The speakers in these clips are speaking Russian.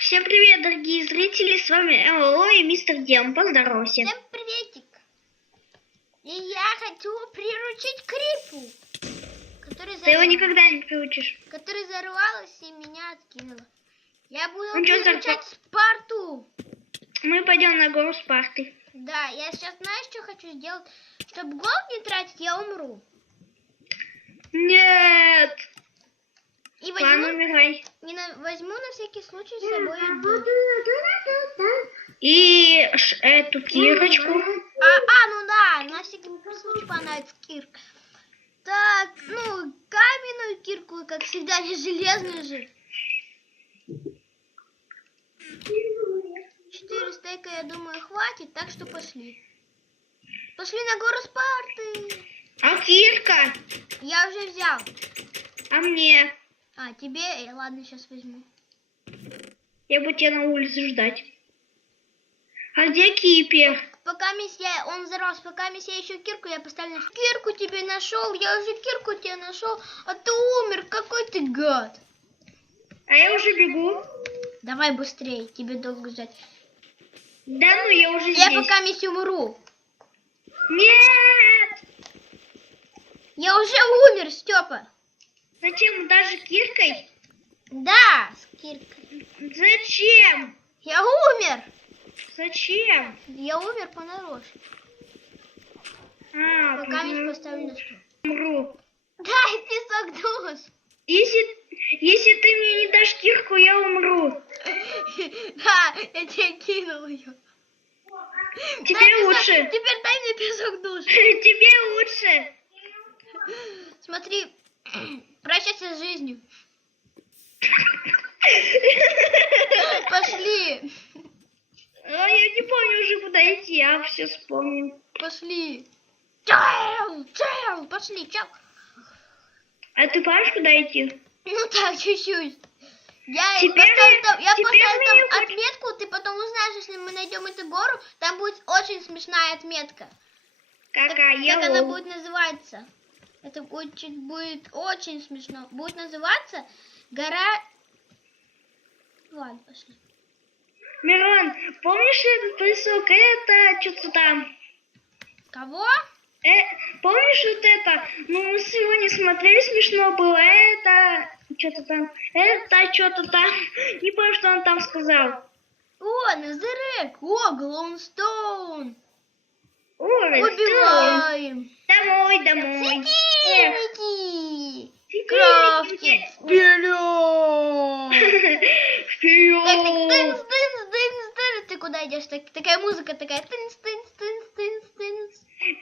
Всем привет, дорогие зрители, с вами ЛЛО и мистер Дем, поздоровайся. Всем приветик. И я хочу приручить Крипу, Ты его никогда не приучишь. которая взорвалась и меня откинула. Я буду Ну, приручать Спарту. Мы пойдем на гору Спарты. Да, я сейчас знаешь, что хочу сделать? Чтобы голод не тратить, я умру. Нет! И Ладно, умирай. возьму на всякий случай с собой еду. И эту кирочку. Ну да, на всякий случай понадобится кирка. Так, каменную кирку, как всегда, не железную же. 4 стейка, я думаю, хватит, так что пошли. Пошли на гору Спарты. А кирка? Я уже взял. А мне? Тебе? Ладно, сейчас возьму. Я буду тебя на улице ждать. А где Кипер? Пока он взорвался, пока я еще кирку, я поставлю. Кирку тебе нашел, я уже кирку тебе нашел, а ты умер, какой ты гад. А я уже бегу. Давай быстрее, тебе долго ждать. Да, я уже здесь. Я пока умру. Нет! Я уже умер, Степа. Зачем? Даже киркой? Да, с киркой. Зачем? Я умер. Зачем? Я умер понарошку. Пока поставлю на стол. Умру. Дай песок душ. Если ты мне не дашь кирку, я умру. Да, я тебе кинул ее. Тебе лучше. Теперь дай мне песок душ. Тебе лучше. Смотри, прощайся с жизнью. Пошли. Я не помню уже, куда идти, я все вспомнил. Пошли. Пошли, чау. А ты помнишь, куда идти? Ну так, чуть-чуть. Я Теперь поставлю там отметку, ты потом узнаешь, если мы найдем эту гору, там будет очень смешная отметка. Какая? Как она будет называться? Это будет очень смешно. Будет называться гора... Ладно, пошли. Мирон, помнишь этот песок? Это что-то там. Кого? Помнишь вот это? Мы сегодня смотрели, смешно было. Это что-то там. Это что-то там. Не помню, что он там сказал. Назарек. Глоунстоун. Убиваем. Домой. Светильники. Крафти. Вперед. Ты куда идешь? Такая музыка такая. Тынс.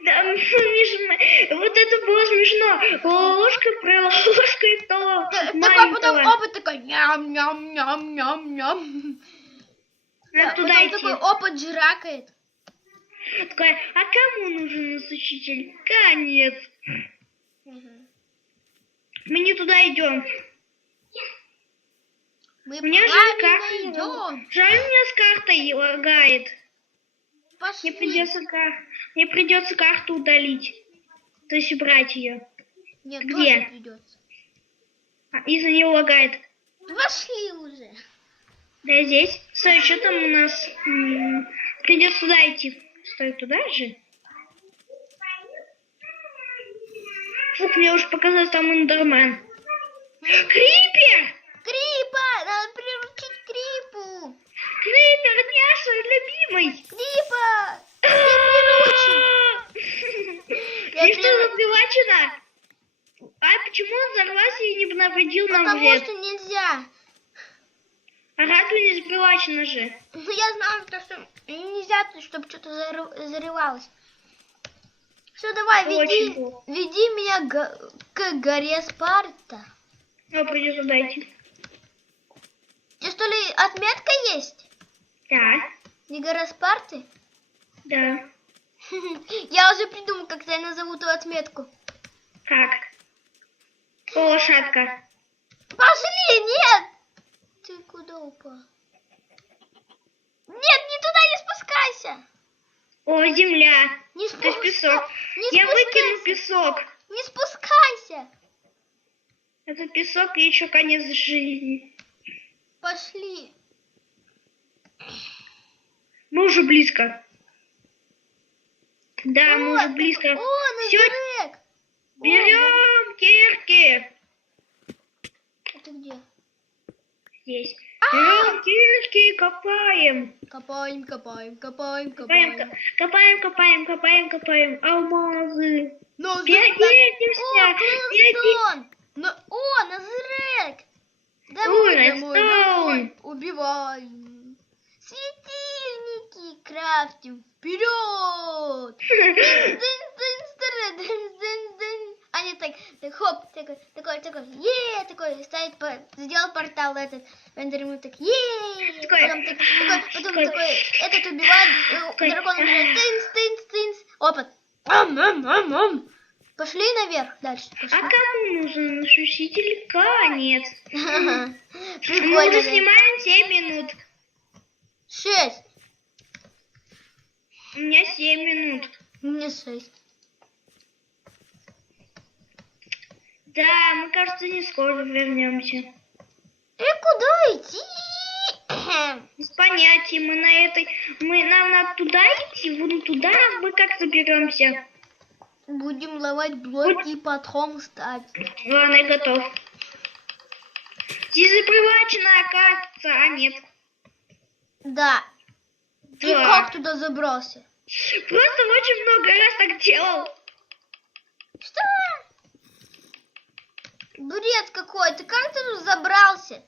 Да, вот это было смешно. Ложкой то Такой потом опыт такой. Ням. Туда идти. Такой опыт жракает. Такая, а кому нужен нас учитель? Конец. Мы не туда идем. Мы Мне правильно идем. Жаль, у меня с картой лагает. Пошли. Мне придется карту удалить. То есть убрать ее. Нет, где? тоже придется. Из-за нее лагает. Пошли уже. Да, здесь. Стой, что там у нас? Придется туда идти. Стой, туда же? Фух, мне уже показалось, там Эндермен. Крипер! Крипа! Надо приручить Крипу! Крипер, Няша, любимый! Крипа! И что за пилачина? Почему он взорвался и не навредил нам вред? Потому что нельзя. А разве не запилачено же? Я знаю, что нельзя, чтобы что-то зарывалось. Все, давай, веди меня к горе Спарта. Придется дойти. У тебя что ли отметка есть? Да. Не гора Спарты? Да. Я уже придумал, как я назову ту отметку. Как? Лошадка. Пошли, нет! Ты куда упал? Нет, не туда, не спускайся! Земля. Не спускайся! Песок. Я выкину песок. Не спускайся! Это песок и еще конец жизни. Пошли. уже близко. Да, мы уже близко. Все, Назарек! берем кирки. Это где? Здесь. Берем кирки, копаем. Копаем, копаем, копаем, Копаем, копаем. копаем, копаем, копаем, копаем. Алмазы. Назарек! Переедемся. Клэстон! О, Назарек! Домой, домой, домой. Убиваем. Светильники крафтим. Вперед! Они так хоп, такой, такой, стоит, сделал портал этот, Эндерман так, потом такой, этот убивает, дракон убивает, тынц, опыт. Пошли наверх дальше. А кому нужен наш учитель? Конец. Мы уже Прикольно. снимаем 7 минут. 6. У меня 7 минут. Мне 6. Да, мы, кажется, не скоро вернемся. И куда идти? Без понятия, мы на этой... Нам надо туда идти, вон туда, мы как заберемся. Будем ловать блоки и потом ставить. Ладно, я готов. Здесь заприваченная карта, а нет. Да. Ты Да. как туда забрался? Просто очень много раз так делал. Что? Бред какой-то. Как ты тут забрался?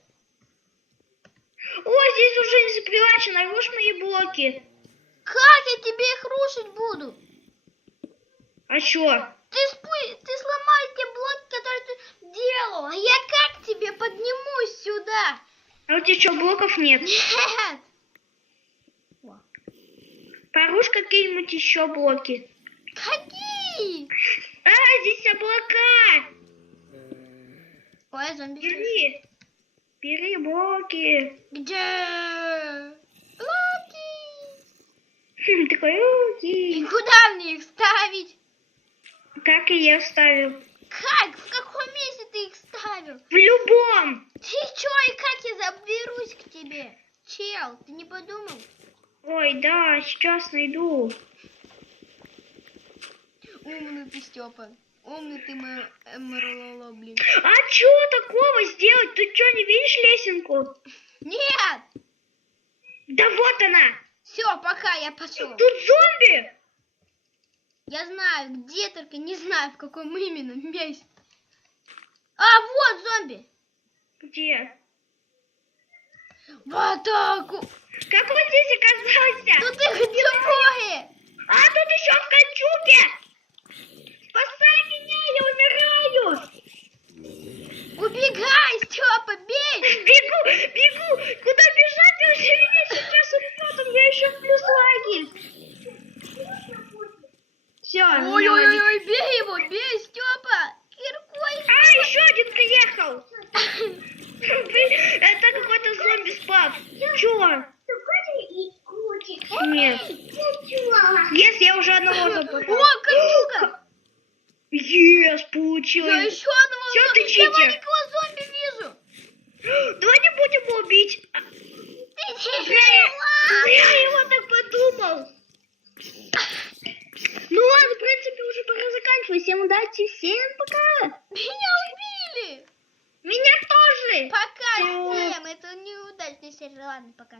О, здесь уже не запривачено, рушь мои блоки. Как я тебе их рушить буду? А чё? Ты сломал те блоки, которые ты делал. А я как тебе поднимусь сюда? А у тебя что, блоков нет? Нет. Порушь какие-нибудь еще блоки. Какие? А, здесь облака. Ой, зомби. Бери блоки. Где? Блоки. Такой, И куда мне их ставить? как и я ставил. Как? В каком месте ты их ставил? В любом. Ты чё, и как я заберусь к тебе? Чел, ты не подумал? Ой, да, сейчас найду. Умный ты, Степа. Умный ты, мой Эмерлоло, блин. А чё такого сделать? Ты чё, не видишь лесенку? Нет! Да вот она. Все, пока, я пошел. Тут зомби. Я знаю, где, только не знаю, в каком именно месте. А, вот зомби. Где? В атаку. Как он здесь оказался? Тут их двое. А тут еще в кольчуге. Спасай меня, я умираю. Убегай, Степа, бей. Бегу. Куда бежать? Он же меня сейчас убьет. У меня еще плюс лаги. Все. Ой-ой-ой, бей его, бей, Степа. Киркой. А, еще один приехал. Это какой-то зомби спав. Чё? Нет. Yes, я уже одного О, запутал. кольчуга. Yes, Я получилось. еще одного Всё, ты я читер. маленького зомби вижу. Давай не будем его убить. Ты Я его так подумал. Ну ладно, в принципе, уже пора заканчивать. Всем удачи, всем пока. Меня убили. Меня тоже. Пока Всё. всем. Это неудачный сериал. Ладно, пока.